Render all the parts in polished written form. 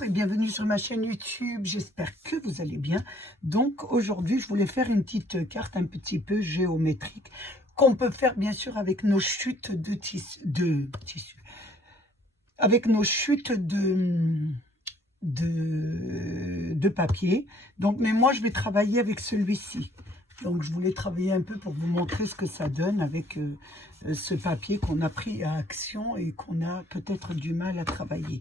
Bonjour et bienvenue sur ma chaîne YouTube, j'espère que vous allez bien. Donc aujourd'hui je voulais faire une petite carte un petit peu géométrique qu'on peut faire bien sûr avec nos chutes de tissu, avec nos chutes de papier. Donc mais moi je vais travailler avec celui-ci. Donc je voulais travailler un peu pour vous montrer ce que ça donne avec ce papier qu'on a pris à action et qu'on a peut-être du mal à travailler.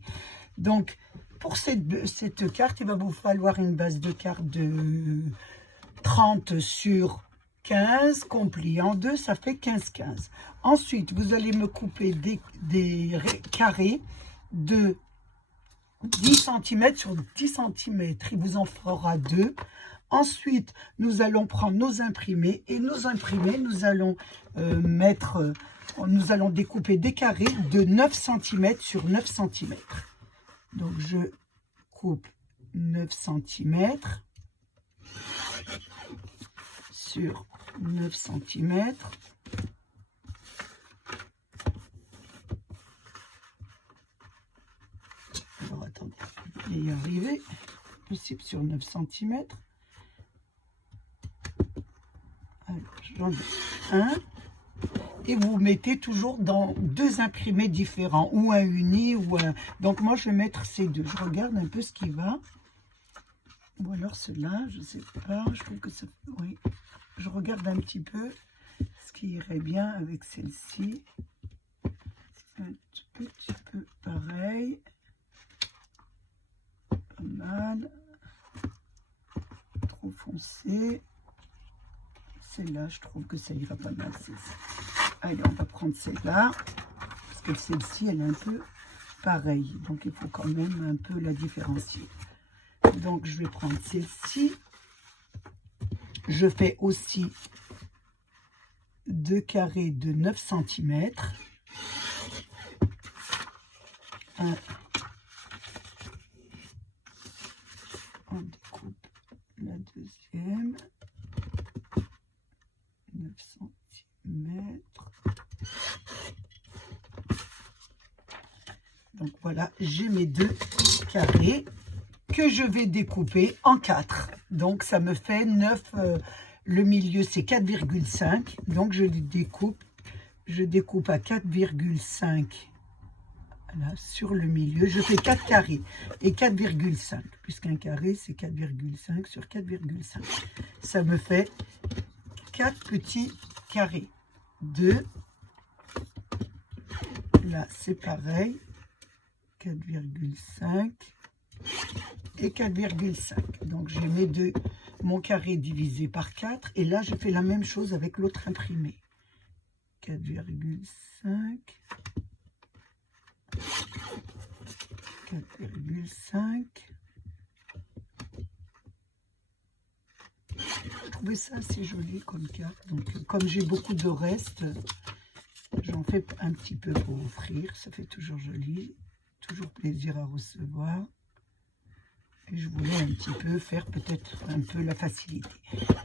Donc pour cette carte, il va vous falloir une base de carte de 30 sur 15, qu'on plie en deux, ça fait 15-15. Ensuite, vous allez me couper des carrés de 10 cm sur 10 cm. Il vous en fera deux. Ensuite, nous allons prendre nos imprimés et nos imprimés, nous allons découper des carrés de 9 cm sur 9 cm. Donc, je coupe 9 cm sur 9 cm. Alors, attendez, je vais y arriver. Possible sur 9 cm. Alors, j'en ai un. Et vous mettez toujours dans deux imprimés différents, ou un uni, ou un... Donc moi, je vais mettre ces deux. Je regarde un peu ce qui va. Ou alors cela, je ne sais pas. Je trouve que ça... Oui. Je regarde un petit peu ce qui irait bien avec celle-ci. Un petit peu pareil. Pas mal. Trop foncé. Celle-là, je trouve que ça ira pas mal. Allez, on va prendre celle-là. Parce que celle-ci, elle est un peu pareille. Donc, il faut quand même un peu la différencier. Donc, je vais prendre celle-ci. Je fais aussi deux carrés de 9 cm. On découpe la deuxième. 9 cm. Donc voilà, j'ai mes deux carrés que je vais découper en 4. Donc ça me fait 9, le milieu c'est 4,5. Donc je découpe à 4,5. Voilà, sur le milieu, je fais 4 carrés et 4,5. Puisqu'un carré c'est 4,5 sur 4,5. Ça me fait 4 petits carrés. 2. Là, c'est pareil. 4,5 et 4,5. Donc, j'ai mon carré divisé par 4. Et là, je fais la même chose avec l'autre imprimé. 4,5. 4,5. Je trouvais ça assez joli comme carte. Donc, comme j'ai beaucoup de restes, j'en fais un petit peu pour offrir. Ça fait toujours joli. Toujours plaisir à recevoir. Et je voulais un petit peu faire peut-être un peu la facilité.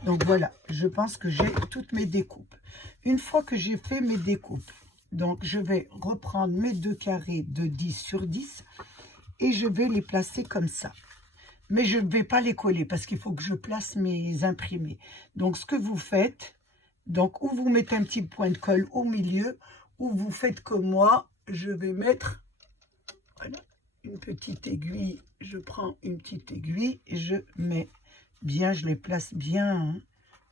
Donc, voilà. Je pense que j'ai toutes mes découpes. Une fois que j'ai fait mes découpes, donc je vais reprendre mes deux carrés de 10 sur 10 et je vais les placer comme ça. Mais je ne vais pas les coller parce qu'il faut que je place mes imprimés. Donc, ce que vous faites, donc, ou vous mettez un petit point de colle au milieu, ou vous faites comme moi, je vais mettre, voilà, une petite aiguille. Je prends une petite aiguille et je mets bien, je les place bien, hein,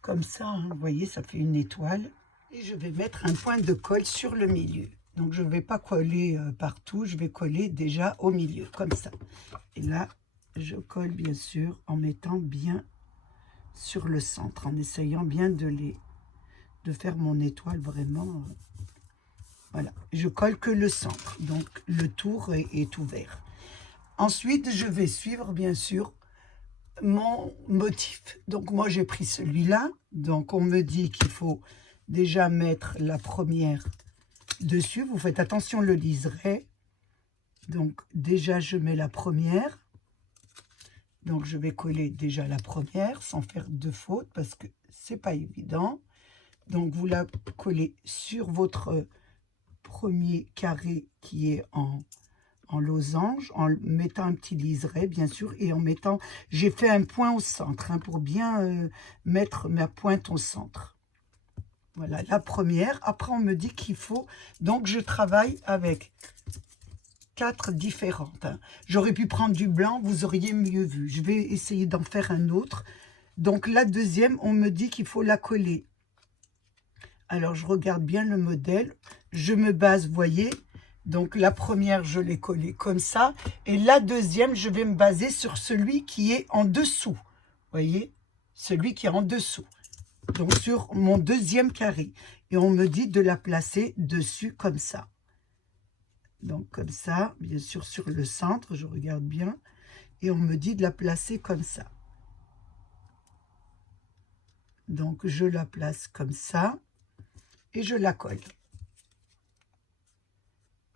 comme ça, hein, vous voyez, ça fait une étoile. Et je vais mettre un point de colle sur le milieu. Donc, je ne vais pas coller partout, je vais coller déjà au milieu, comme ça. Et là, je colle bien sûr en mettant bien sur le centre, en essayant bien de faire mon étoile vraiment. Voilà, je colle que le centre, donc le tour est ouvert. Ensuite, je vais suivre bien sûr mon motif. Donc moi j'ai pris celui-là, donc on me dit qu'il faut déjà mettre la première dessus. Vous faites attention le liseré. Donc déjà je mets la première. Donc, je vais coller déjà la première sans faire de faute parce que c'est pas évident. Donc, vous la collez sur votre premier carré qui est en en losange, en mettant un petit liseré, bien sûr, et en mettant... J'ai fait un point au centre, hein, pour bien mettre ma pointe au centre. Voilà, la première. Après, on me dit qu'il faut... Donc, je travaille avec 4 différentes. Hein. J'aurais pu prendre du blanc, vous auriez mieux vu. Je vais essayer d'en faire un autre. Donc, la deuxième, on me dit qu'il faut la coller. Alors, je regarde bien le modèle. Je me base, vous voyez. Donc, la première, je l'ai collée comme ça. Et la deuxième, je vais me baser sur celui qui est en dessous. Vous voyez, celui qui est en dessous. Donc, sur mon deuxième carré. Et on me dit de la placer dessus comme ça. Donc, comme ça, bien sûr, sur le centre, je regarde bien. Et on me dit de la placer comme ça. Donc, je la place comme ça. Et je la colle.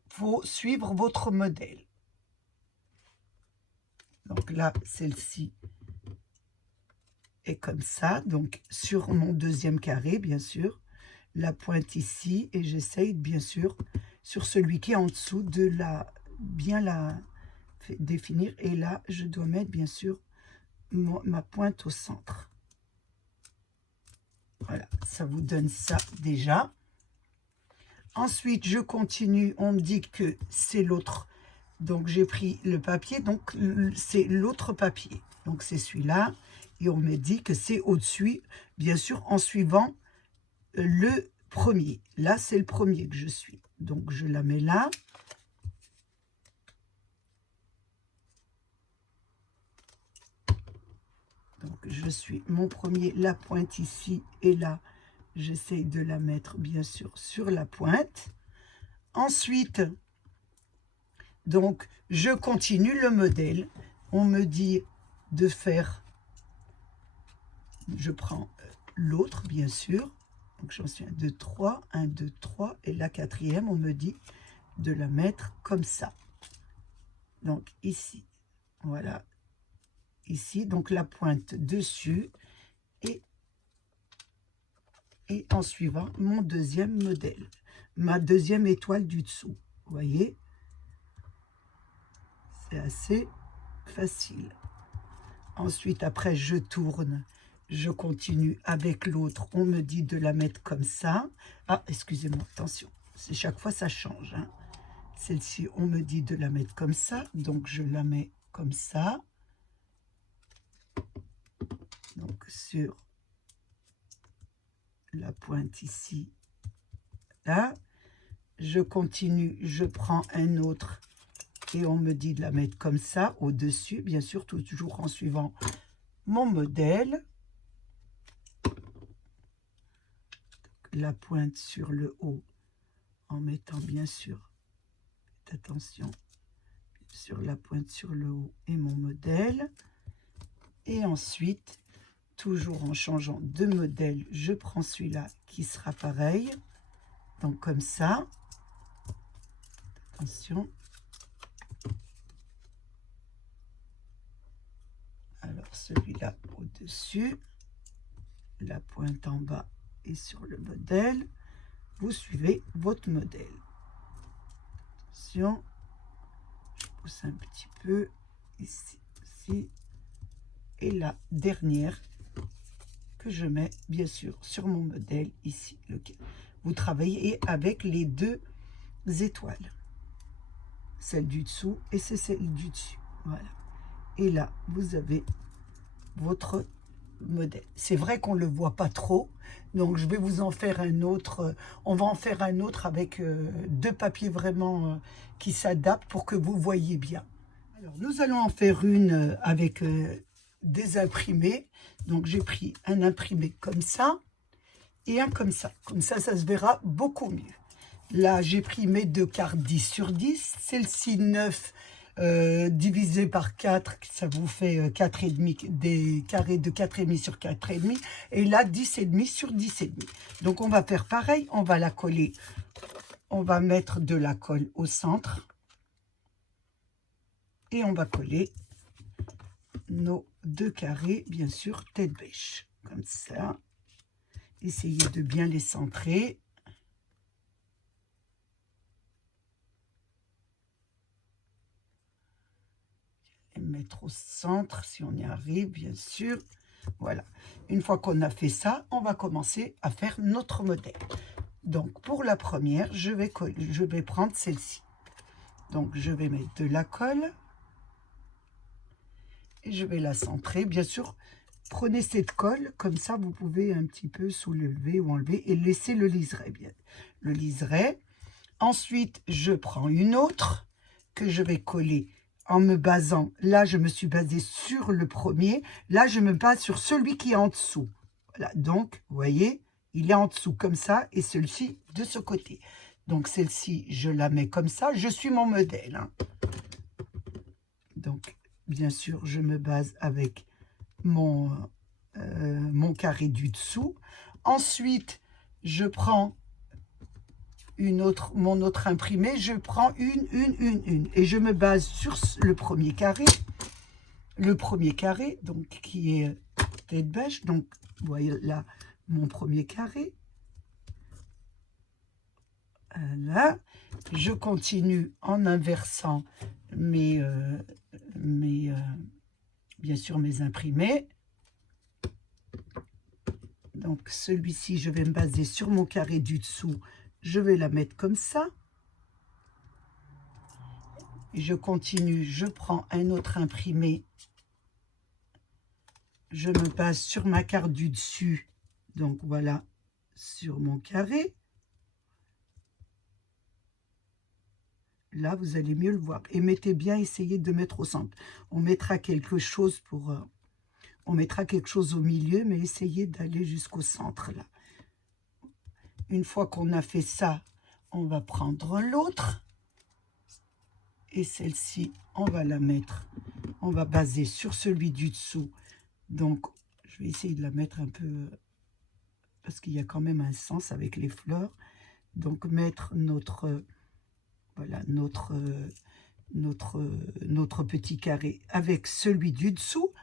Faut suivre votre modèle. Donc là, celle-ci est comme ça. Donc, sur mon deuxième carré, bien sûr, la pointe ici. Et j'essaye, bien sûr, sur celui qui est en dessous, de bien la définir. Et là, je dois mettre, bien sûr, ma pointe au centre. Voilà, ça vous donne ça déjà. Ensuite, je continue. On me dit que c'est l'autre. Donc, j'ai pris le papier. Donc, c'est l'autre papier. Donc, c'est celui-là. Et on me dit que c'est au-dessus, bien sûr, en suivant le premier. Là, c'est le premier que je suis. Donc, je la mets là. Donc, je suis mon premier, la pointe ici. Et là, j'essaye de la mettre, bien sûr, sur la pointe. Ensuite, donc, je continue le modèle. On me dit de faire... Je prends l'autre, bien sûr. Donc, j'en suis 1, 2, 3. 1, 2, 3. Et la quatrième, on me dit de la mettre comme ça. Donc, ici. Voilà. Ici, donc la pointe dessus. Et en suivant mon deuxième modèle. Ma deuxième étoile du dessous. Vous voyez? C'est assez facile. Ensuite, après, je tourne. Je continue avec l'autre. On me dit de la mettre comme ça. Ah, excusez-moi, attention. C'est chaque fois, ça change. Hein. Celle-ci, on me dit de la mettre comme ça. Donc, je la mets comme ça. Donc, sur la pointe ici, là. Je continue, je prends un autre. Et on me dit de la mettre comme ça, au-dessus. Bien sûr, toujours en suivant mon modèle. La pointe sur le haut, en mettant bien sûr, faites attention, sur la pointe sur le haut et mon modèle. Et ensuite, toujours en changeant de modèle, je prends celui-là qui sera pareil. Donc comme ça. Attention. Alors celui-là au-dessus, la pointe en bas et sur le modèle. Vous suivez votre modèle. Attention, je pousse un petit peu ici, ici. Et la dernière que je mets bien sûr sur mon modèle ici. Vous travaillez avec les deux étoiles. Celle du dessous et c'est celle du dessus. Voilà. Et là, vous avez votre modèle. C'est vrai qu'on ne le voit pas trop, donc je vais vous en faire un autre. On va en faire un autre avec deux papiers vraiment qui s'adaptent pour que vous voyez bien. Alors, nous allons en faire une avec des imprimés. Donc, j'ai pris un imprimé comme ça et un comme ça. Comme ça, ça se verra beaucoup mieux. Là, j'ai pris mes deux cartes 10 sur 10. Celle-ci 9 divisé par 4, ça vous fait 4,5, des carrés de 4,5 sur 4,5. Et là, 10,5 sur 10,5. Donc, on va faire pareil. On va la coller. On va mettre de la colle au centre. Et on va coller nos deux carrés, bien sûr, tête bêche. Comme ça. Essayez de bien les centrer. et mettre au centre si on y arrive, bien sûr. Voilà. Une fois qu'on a fait ça, on va commencer à faire notre modèle. Donc, pour la première, je vais prendre celle-ci. Donc, je vais mettre de la colle. Et je vais la centrer. Bien sûr, prenez cette colle. Comme ça, vous pouvez un petit peu soulever ou enlever et laisser le liseré. Bien, le liseré. Ensuite, je prends une autre que je vais coller en me basant. Là, je me suis basée sur le premier. Là, je me base sur celui qui est en dessous. Voilà. Donc, vous voyez, il est en dessous comme ça et celui-ci de ce côté. Donc, celle-ci, je la mets comme ça. Je suis mon modèle. Hein. Donc, bien sûr, je me base avec mon carré du dessous. Ensuite, je prends mon autre imprimé. Je prends une. Et je me base sur le premier carré. Le premier carré, donc, qui est tête bêche. Donc, vous voyez là, mon premier carré. Là, je continue en inversant bien sûr mes imprimés. Donc celui-ci, je vais me baser sur mon carré du dessous. Je vais la mettre comme ça. Et je continue, je prends un autre imprimé. Je me base sur ma carte du dessus. Donc voilà, sur mon carré. Là, vous allez mieux le voir. Et mettez bien, essayez de mettre au centre. On mettra quelque chose on mettra quelque chose au milieu, mais essayez d'aller jusqu'au centre, là. Une fois qu'on a fait ça, on va prendre l'autre. Et celle-ci, on va la mettre. On va baser sur celui du dessous. Donc, je vais essayer de la mettre un peu, parce qu'il y a quand même un sens avec les fleurs. Donc, mettre voilà, notre petit carré avec celui du dessous.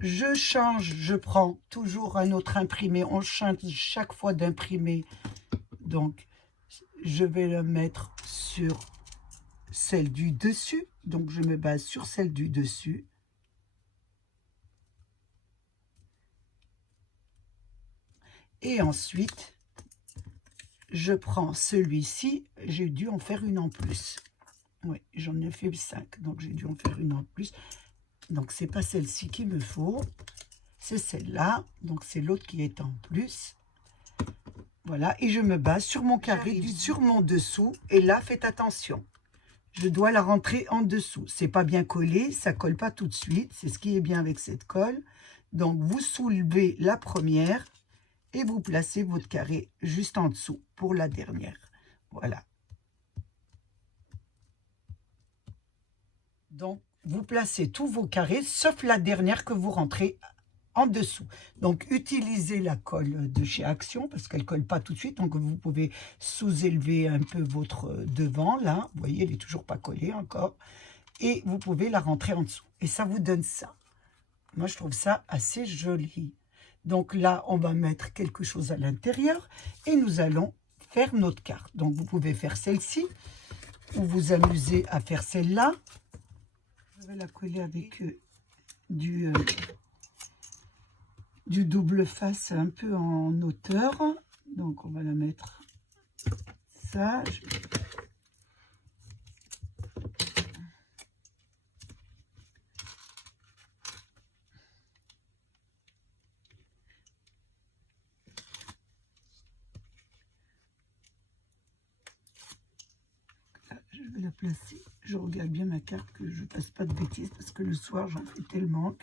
Je change, je prends toujours un autre imprimé. On change chaque fois d'imprimé. Donc, je vais le mettre sur celle du dessus. Donc, je me base sur celle du dessus. Et ensuite, je prends celui-ci. J'ai dû en faire une en plus. Oui, j'en ai fait 5. Donc, j'ai dû en faire une en plus. Donc, c'est pas celle-ci qu'il me faut. C'est celle-là. Donc, c'est l'autre qui est en plus. Voilà. Et je me base sur mon carré, sur mon dessous. Et là, faites attention. Je dois la rentrer en dessous. C'est pas bien collé. Ça colle pas tout de suite. C'est ce qui est bien avec cette colle. Donc, vous soulevez la première. Et vous placez votre carré juste en dessous pour la dernière. Voilà. Donc, vous placez tous vos carrés, sauf la dernière que vous rentrez en dessous. Donc, utilisez la colle de chez Action, parce qu'elle ne colle pas tout de suite. Donc, vous pouvez sous-élever un peu votre devant, là. Vous voyez, elle n'est toujours pas collée encore. Et vous pouvez la rentrer en dessous. Et ça vous donne ça. Moi, je trouve ça assez joli. Donc là, on va mettre quelque chose à l'intérieur et nous allons faire notre carte. Donc, vous pouvez faire celle-ci ou vous amuser à faire celle-là. Je vais la coller avec du double face un peu en hauteur. Donc, on va la mettre ça. Je vais la placer. Je regarde bien ma carte que je ne fasse pas de bêtises parce que le soir j'en fais tellement.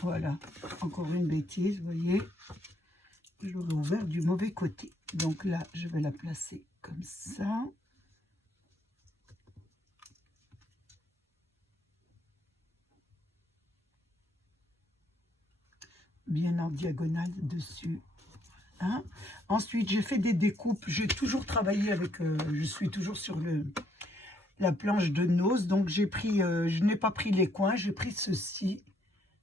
Voilà, encore une bêtise, vous voyez. Je l'aurais ouvert du mauvais côté. Donc là, je vais la placer comme ça. Bien en diagonale dessus. Hein. Ensuite, j'ai fait des découpes. J'ai toujours travaillé avec... je suis toujours sur la planche de Nose. Donc, j'ai pris... je n'ai pas pris les coins. J'ai pris ceci.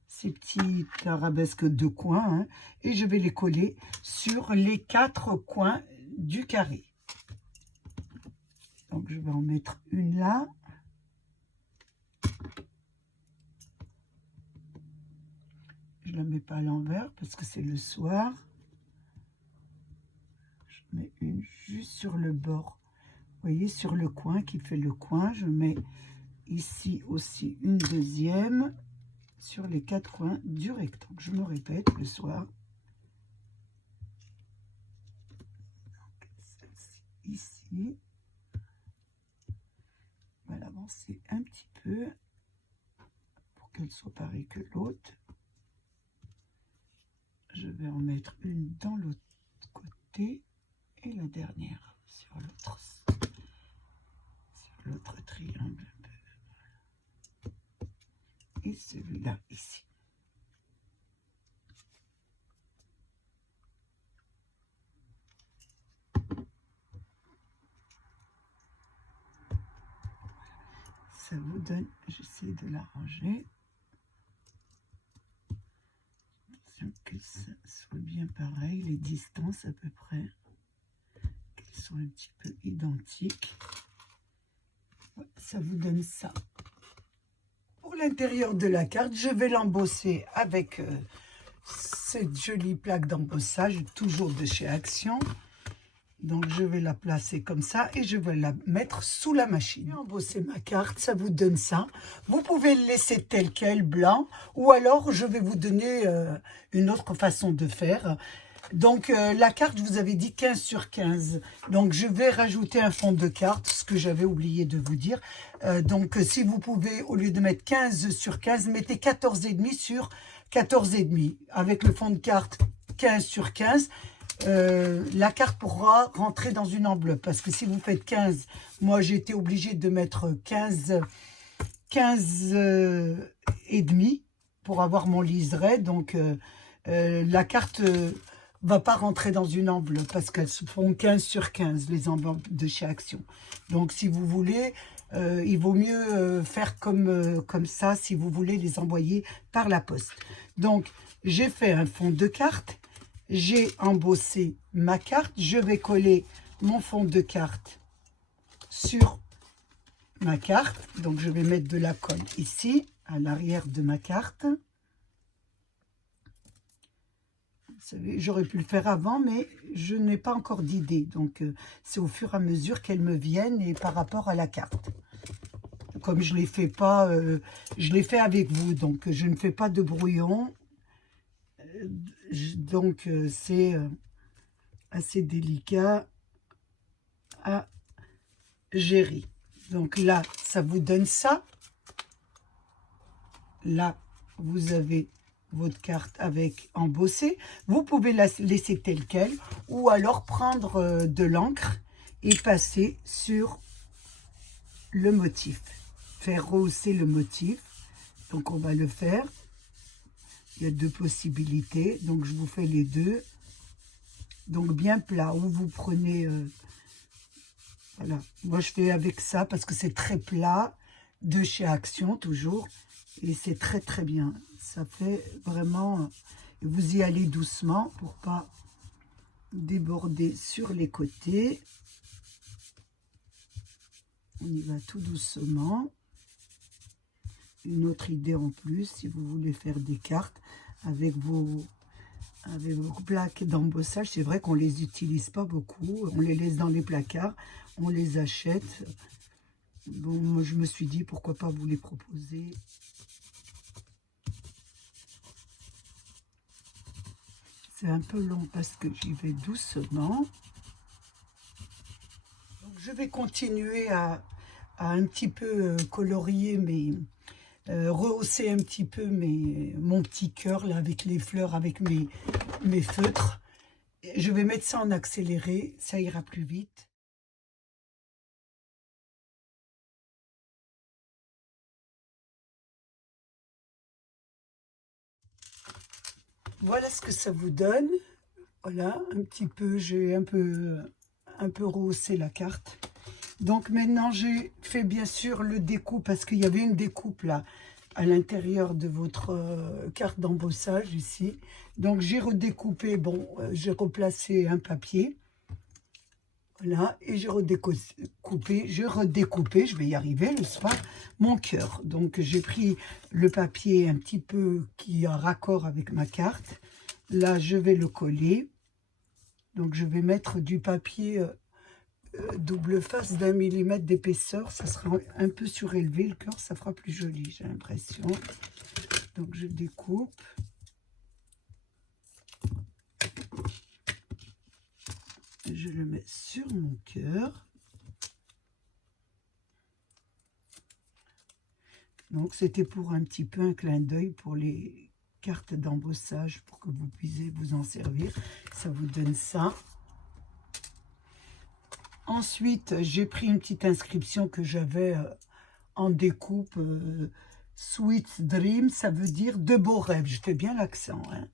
Ces petits arabesques de coins. Hein, et je vais les coller sur les 4 coins du carré. Donc, je vais en mettre une là. Je ne la mets pas à l'envers parce que c'est le soir. Je mets une juste sur le bord. Vous voyez, sur le coin qui fait le coin. Je mets ici aussi une deuxième sur les 4 coins du rectangle. Je me répète, le soir. Donc, celle-ci ici. On va l'avancer un petit peu pour qu'elle soit pareille que l'autre. Je vais en mettre une dans l'autre côté et la dernière sur l'autre triangle. Et celui-là ici. Ça vous donne, j'essaie de l'arranger. Que ça soit bien pareil, les distances à peu près, qu'elles soient un petit peu identiques. Ça vous donne ça. Pour l'intérieur de la carte, je vais l'embosser avec cette jolie plaque d'embossage, toujours de chez Action. Donc je vais la placer comme ça et je vais la mettre sous la machine. Embosser ma carte, ça vous donne ça. Vous pouvez le laisser tel quel, blanc, ou alors je vais vous donner une autre façon de faire. Donc la carte, vous avez dit 15 sur 15. Donc je vais rajouter un fond de carte, ce que j'avais oublié de vous dire. Donc si vous pouvez, au lieu de mettre 15 sur 15, mettez 14,5 sur 14,5. Avec le fond de carte 15 sur 15. La carte pourra rentrer dans une enveloppe parce que si vous faites 15, moi j'ai été obligée de mettre 15 et demi pour avoir mon liseré. Donc la carte va pas rentrer dans une enveloppe parce qu'elles se font 15 sur 15 les enveloppes de chez Action. Donc si vous voulez, il vaut mieux faire comme ça si vous voulez les envoyer par la poste. Donc j'ai fait un fond de carte. J'ai embossé ma carte. Je vais coller mon fond de carte sur ma carte. Donc, je vais mettre de la colle ici, à l'arrière de ma carte. Vous savez, j'aurais pu le faire avant, mais je n'ai pas encore d'idée. Donc, c'est au fur et à mesure qu'elles me viennent et par rapport à la carte. Comme je ne les fais pas, je les fais avec vous. Donc, je ne fais pas de brouillon. Donc c'est assez délicat à gérer. Donc là, ça vous donne ça. Là, vous avez votre carte avec embossé. Vous pouvez la laisser telle quelle ou alors prendre de l'encre et passer sur le motif. Faire rehausser le motif. Donc on va le faire. Il y a 2 possibilités, donc je vous fais les 2. Donc bien plat, ou vous prenez, voilà, moi je fais avec ça parce que c'est très plat, de chez Action toujours, et c'est très très bien. Ça fait vraiment, vous y allez doucement pour pas déborder sur les côtés. On y va tout doucement. Une autre idée en plus, si vous voulez faire des cartes avec vos plaques d'embossage, c'est vrai qu'on ne les utilise pas beaucoup, on les laisse dans les placards, on les achète. Bon, moi je me suis dit pourquoi pas vous les proposer. C'est un peu long parce que j'y vais doucement. Donc je vais continuer à un petit peu colorier rehausser un petit peu mon petit cœur là avec les fleurs, avec mes feutres. Je vais mettre ça en accéléré, ça ira plus vite. Voilà ce que ça vous donne. Voilà, un petit peu, j'ai un peu rehaussé la carte. Donc maintenant, j'ai fait bien sûr le découpe parce qu'il y avait une découpe là à l'intérieur de votre carte d'embossage ici. Donc j'ai redécoupé, bon, j'ai replacé un papier. Voilà, et j'ai redécoupé, je vais y arriver le soir, mon cœur. Donc j'ai pris le papier un petit peu qui a raccord avec ma carte. Là, je vais le coller. Donc je vais mettre du papier double face d'1 millimètre d'épaisseur. Ça sera un peu surélevé, le cœur, ça fera plus joli, j'ai l'impression. Donc je découpe. Je le mets sur mon cœur. Donc c'était pour un petit peu un clin d'œil pour les cartes d'embossage, pour que vous puissiez vous en servir. Ça vous donne ça. Ensuite, j'ai pris une petite inscription que j'avais en découpe. Sweet Dream, ça veut dire de beaux rêves. Je fais bien l'accent, hein.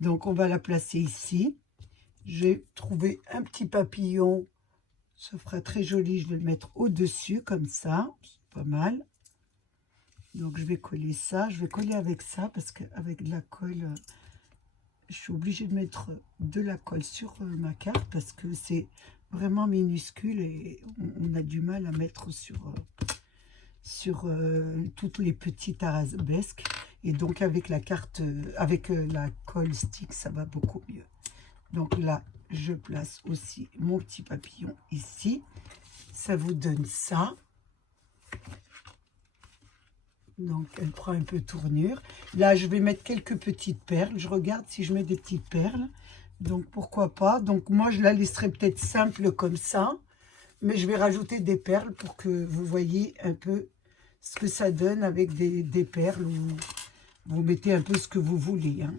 Donc on va la placer ici. J'ai trouvé un petit papillon, ça fera très joli, je vais le mettre au-dessus comme ça, c'est pas mal. Donc je vais coller ça, je vais coller avec ça parce qu'avec de la colle, je suis obligée de mettre de la colle sur ma carte parce que c'est vraiment minuscule et on a du mal à mettre sur toutes les petites arabesques. Et donc avec la carte, avec la colle stick, ça va beaucoup mieux. Donc là, je place aussi mon petit papillon ici. Ça vous donne ça. Donc, elle prend un peu tournure. Là, je vais mettre quelques petites perles. Je regarde si je mets des petites perles. Donc, pourquoi pas. Donc, moi, je la laisserai peut-être simple comme ça. Mais je vais rajouter des perles pour que vous voyez un peu ce que ça donne avec des perles. Vous mettez un peu ce que vous voulez, hein.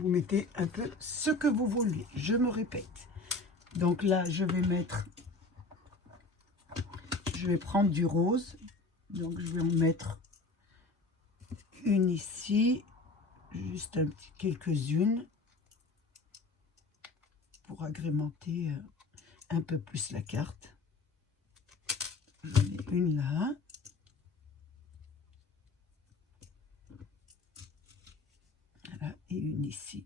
Vous mettez un peu ce que vous voulez, je me répète. Donc là, je vais prendre du rose. Donc je vais en mettre une ici, juste quelques-unes pour agrémenter un peu plus la carte. J'en ai une là. Voilà, et une ici.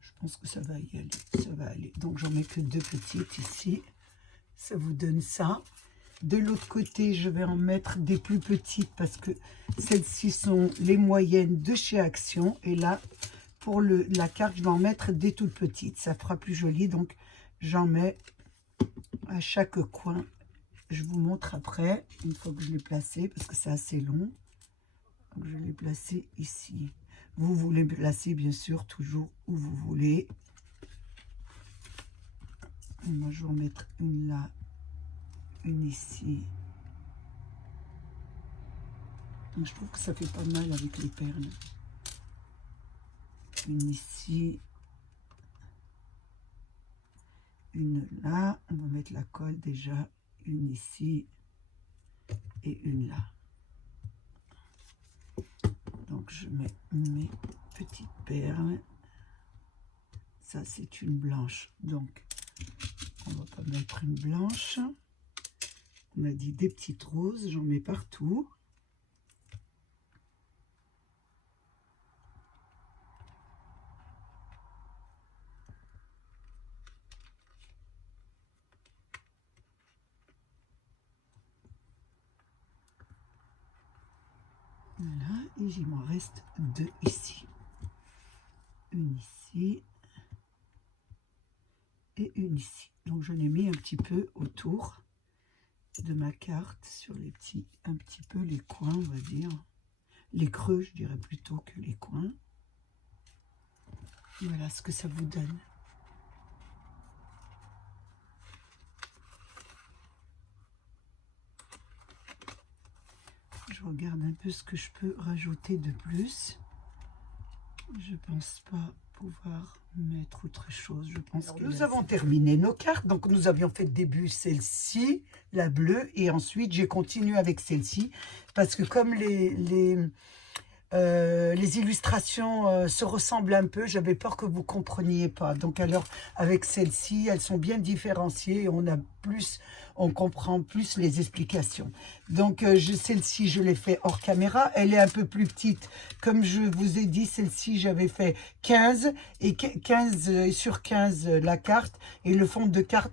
Je pense que ça va y aller, ça va aller. Donc j'en mets que 2 petites ici. Ça vous donne ça. De l'autre côté, je vais en mettre des plus petites parce que celles-ci sont les moyennes de chez Action. Et là, pour la carte, je vais en mettre des toutes petites. Ça fera plus joli. Donc j'en mets à chaque coin. Je vous montre après, une fois que je l'ai placé, parce que c'est assez long. Donc je l'ai placé ici. Vous voulez placer, bien sûr, toujours où vous voulez. Et moi, je vais en mettre une là, une ici. Donc, je trouve que ça fait pas mal avec les perles. Une ici. Une là. On va mettre la colle déjà. Une ici. Et une là. Donc, je mets mes petites perles. Ça, c'est une blanche. Donc, on va pas mettre une blanche. On a dit des petites roses. J'en mets partout. Voilà, et il m'en reste 2 ici. Une ici et une ici. Donc je l'ai mis un petit peu autour de ma carte, sur les petits, un petit peu les coins, on va dire. Les creux, je dirais plutôt que les coins. Voilà ce que ça vous donne. Je regarde un peu ce que je peux rajouter de plus. Je pense pas pouvoir mettre autre chose. Je pense que nous avons terminé nos cartes. Donc nous avions fait le début celle-ci, la bleue, et ensuite j'ai continué avec celle-ci parce que comme les illustrations se ressemblent un peu. J'avais peur que vous ne compreniez pas. Donc alors, avec celle-ci, elles sont bien différenciées. On comprend plus les explications. Donc celle-ci, je l'ai fait hors caméra. Elle est un peu plus petite. Comme je vous ai dit, celle-ci, j'avais fait 15 et 15 sur 15 la carte et le fond de carte,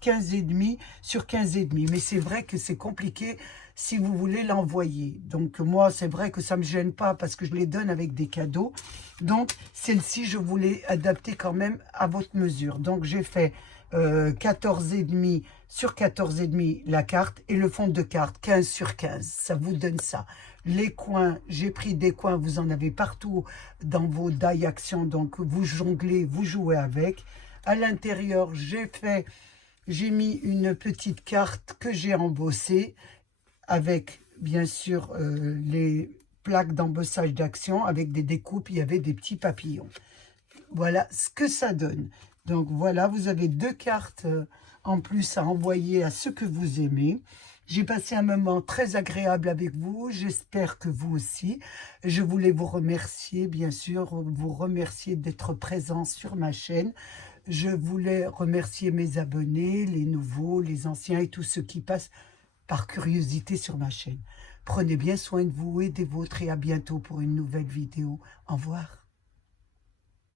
15 et demi sur 15 et demi. Mais c'est vrai que c'est compliqué si vous voulez l'envoyer. Donc moi, c'est vrai que ça ne me gêne pas parce que je les donne avec des cadeaux. Donc celle-ci, je voulais adapter quand même à votre mesure. Donc j'ai fait 14 et demi sur 14 et demi la carte et le fond de carte 15 sur 15. Ça vous donne ça. Les coins, j'ai pris des coins, vous en avez partout dans vos die actions. Donc vous jonglez, vous jouez avec. À l'intérieur, j'ai mis une petite carte que j'ai embossée avec bien sûr les plaques d'embossage d'action avec des découpes, il y avait des petits papillons. Voilà ce que ça donne. Donc voilà, vous avez 2 cartes en plus à envoyer à ceux que vous aimez. J'ai passé un moment très agréable avec vous, j'espère que vous aussi. Je voulais vous remercier, bien sûr, vous remercier d'être présent sur ma chaîne. Je voulais remercier mes abonnés, les nouveaux, les anciens et tous ceux qui passent par curiosité sur ma chaîne. Prenez bien soin de vous et des vôtres et à bientôt pour une nouvelle vidéo. Au revoir.